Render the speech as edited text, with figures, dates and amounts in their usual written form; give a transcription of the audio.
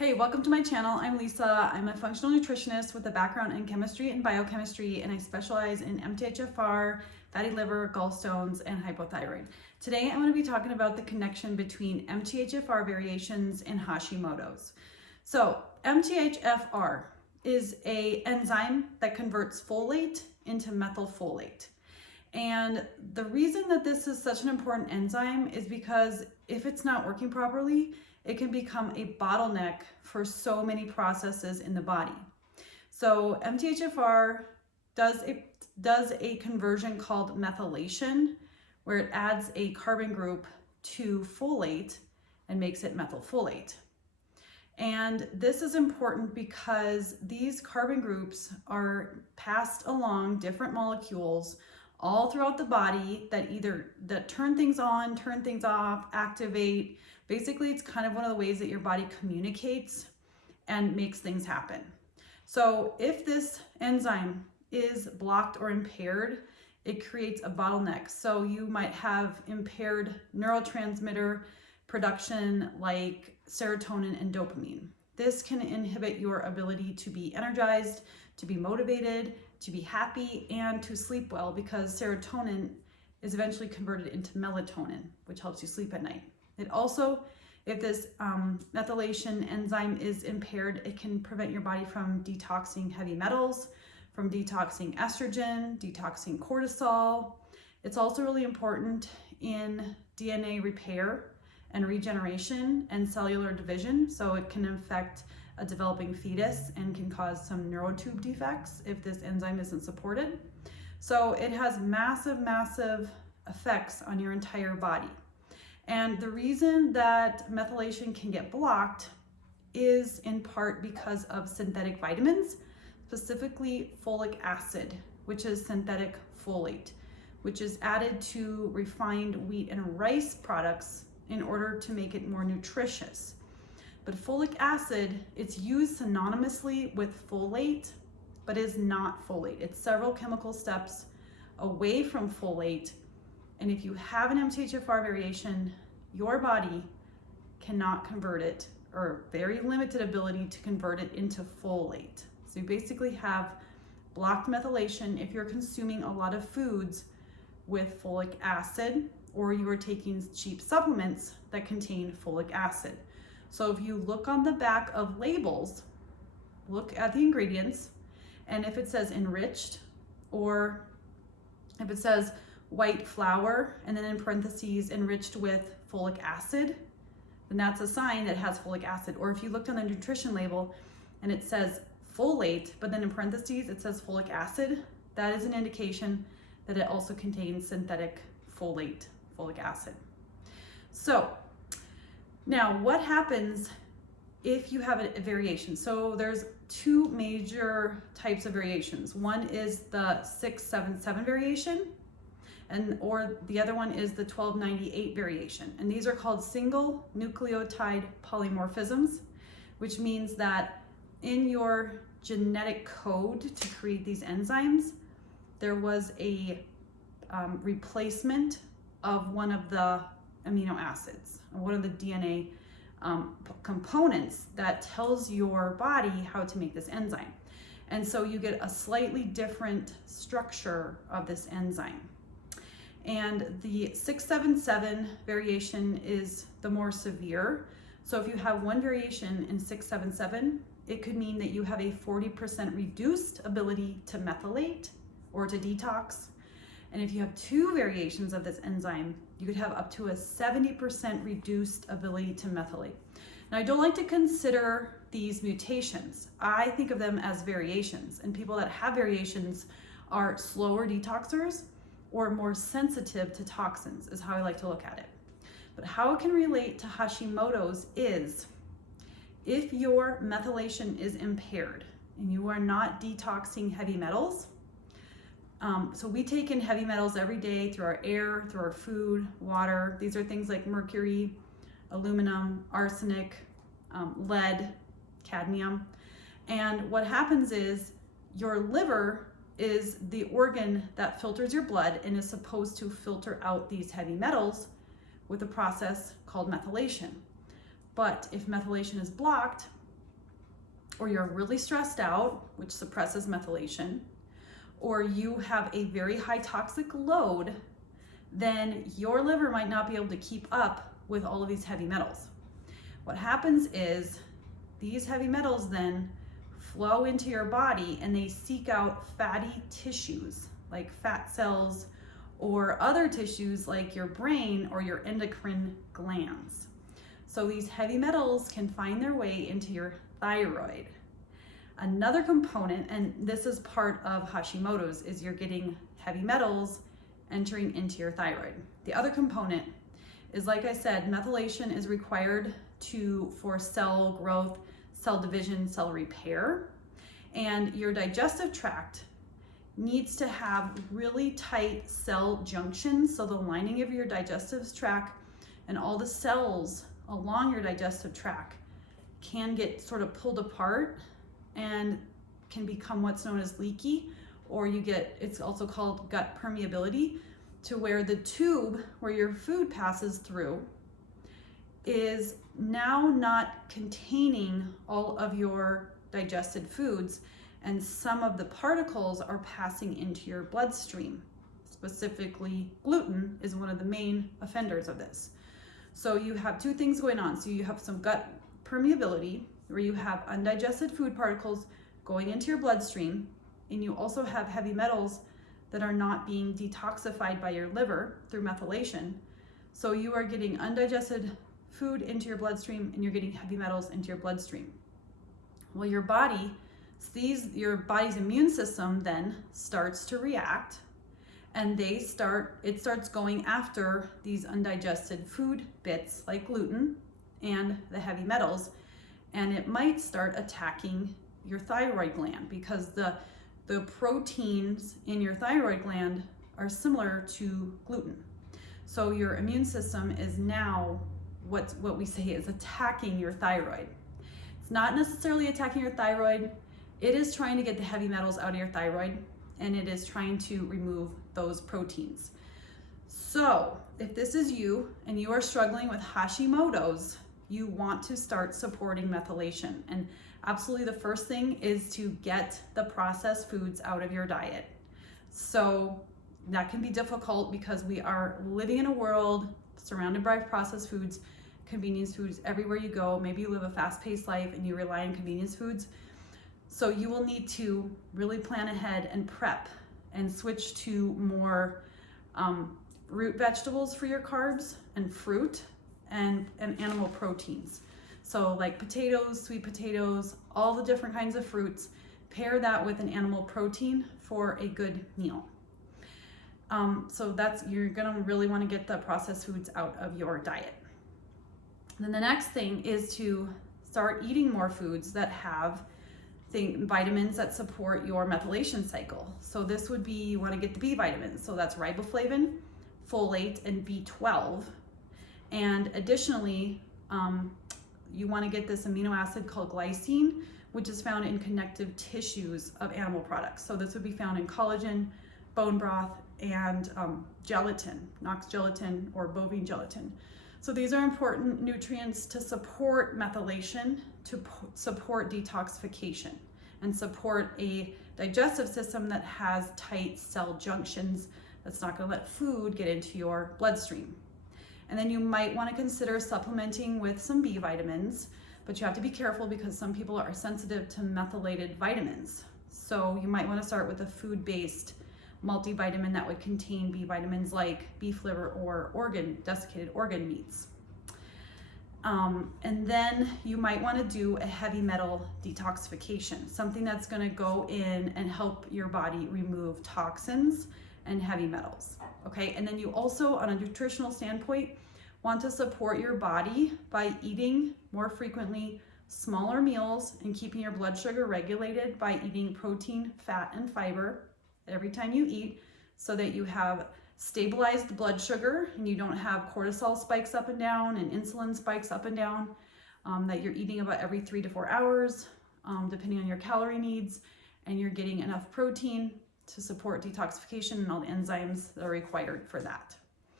Hey, welcome to my channel. I'm Lisa. I'm a functional nutritionist with a background in chemistry and biochemistry, and I specialize in MTHFR, fatty liver, gallstones, and hypothyroid. Today, I'm going to be talking about the connection between MTHFR variations and Hashimoto's. So, MTHFR is an enzyme that converts folate into methylfolate. And the reason that this is such an important enzyme is because if it's not working properly, it can become a bottleneck for so many processes in the body. So MTHFR does a conversion called methylation, where it adds a carbon group to folate and makes it methylfolate. And this is important because these carbon groups are passed along different molecules all throughout the body that turn things on, turn things off, activate. Basically, it's kind of one of the ways that your body communicates and makes things happen. So if this enzyme is blocked or impaired, it creates a bottleneck. So you might have impaired neurotransmitter production like serotonin and dopamine. This can inhibit your ability to be energized, to be motivated, to be happy, and to sleep well, because serotonin is eventually converted into melatonin, which helps you sleep at night. It also, if this methylation enzyme is impaired, it can prevent your body from detoxing heavy metals, from detoxing estrogen, detoxing cortisol. It's also really important in DNA repair and regeneration and cellular division, so it can affect a developing fetus and can cause some neurotube defects if this enzyme isn't supported. So it has massive effects on your entire body. And the reason that methylation can get blocked is in part because of synthetic vitamins, specifically folic acid, which is synthetic folate, which is added to refined wheat and rice products in order to make it more nutritious. But folic acid, it's used synonymously with folate, but is not folate. It's several chemical steps away from folate. And if you have an MTHFR variation, your body cannot convert it, or very limited ability to convert it into folate. So you basically have blocked methylation if you're consuming a lot of foods with folic acid, or you are taking cheap supplements that contain folic acid. So if you look on the back of labels, look at the ingredients, and if it says enriched, or if it says white flour, and then in parentheses enriched with folic acid, then that's a sign that it has folic acid. Or if you looked on the nutrition label and it says folate, but then in parentheses it says folic acid, that is an indication that it also contains synthetic folic acid. So now what happens if you have a variation? So there's two major types of variations. One is the 677 variation, or the other one is the 1298 variation. And these are called single nucleotide polymorphisms, which means that in your genetic code to create these enzymes, there was a replacement of one of the amino acids, one of the DNA components that tells your body how to make this enzyme. And so you get a slightly different structure of this enzyme. And the 677 variation is the more severe. So if you have one variation in 677, it could mean that you have a 40% reduced ability to methylate or to detox. And if you have two variations of this enzyme, you could have up to a 70% reduced ability to methylate. Now, I don't like to consider these mutations. I think of them as variations, and people that have variations are slower detoxers or more sensitive to toxins, is how I like to look at it. But how it can relate to Hashimoto's is if your methylation is impaired and you are not detoxing heavy metals. So we take in heavy metals every day through our air, through our food, water. These are things like mercury, aluminum, arsenic, lead, cadmium. And what happens is your liver is the organ that filters your blood and is supposed to filter out these heavy metals with a process called methylation. But if methylation is blocked, or you're really stressed out, which suppresses methylation, or you have a very high toxic load, then your liver might not be able to keep up with all of these heavy metals. What happens is these heavy metals then flow into your body and they seek out fatty tissues like fat cells or other tissues like your brain or your endocrine glands. So these heavy metals can find their way into your thyroid. Another component, and this is part of Hashimoto's, is you're getting heavy metals entering into your thyroid. The other component is, like I said, methylation is required for cell growth, cell division, cell repair, and your digestive tract needs to have really tight cell junctions. So the lining of your digestive tract and all the cells along your digestive tract can get sort of pulled apart and can become what's known as leaky, or it's also called gut permeability, to where the tube where your food passes through is now not containing all of your digested foods, and some of the particles are passing into your bloodstream. Specifically, gluten is one of the main offenders of this. So you have two things going on. So you have some gut permeability, where you have undigested food particles going into your bloodstream, and you also have heavy metals that are not being detoxified by your liver through methylation. So you are getting undigested food into your bloodstream and you're getting heavy metals into your bloodstream. Well, your body's immune system then starts to react, and it starts going after these undigested food bits like gluten and the heavy metals, and it might start attacking your thyroid gland because the proteins in your thyroid gland are similar to gluten. So your immune system is now what we say is attacking your thyroid. It's not necessarily attacking your thyroid. It is trying to get the heavy metals out of your thyroid, and it is trying to remove those proteins. So if this is you and you are struggling with Hashimoto's, you want to start supporting methylation. And absolutely the first thing is to get the processed foods out of your diet. So that can be difficult because we are living in a world surrounded by processed foods, convenience foods everywhere you go. Maybe you live a fast-paced life and you rely on convenience foods. So you will need to really plan ahead and prep and switch to more root vegetables for your carbs and fruit and animal proteins. So like potatoes, sweet potatoes, all the different kinds of fruits, pair that with an animal protein for a good meal. So you're gonna really wanna get the processed foods out of your diet. And then the next thing is to start eating more foods that have vitamins that support your methylation cycle. So this would be, you wanna get the B vitamins. So that's riboflavin, folate, and B12. And additionally, you want to get this amino acid called glycine, which is found in connective tissues of animal products. So this would be found in collagen, bone broth, and gelatin, Knox gelatin or bovine gelatin. So these are important nutrients to support methylation, to support detoxification, and support a digestive system that has tight cell junctions that's not going to let food get into your bloodstream. And then you might want to consider supplementing with some B vitamins, but you have to be careful because some people are sensitive to methylated vitamins. So you might want to start with a food-based multivitamin that would contain B vitamins like beef liver or desiccated organ meats. And then you might want to do a heavy metal detoxification, something that's going to go in and help your body remove toxins and heavy metals. Okay, and then you also, on a nutritional standpoint, want to support your body by eating more frequently, smaller meals, and keeping your blood sugar regulated by eating protein, fat, and fiber every time you eat, so that you have stabilized blood sugar and you don't have cortisol spikes up and down and insulin spikes up and down, that you're eating about every 3 to 4 hours, depending on your calorie needs, and you're getting enough protein to support detoxification and all the enzymes that are required for that.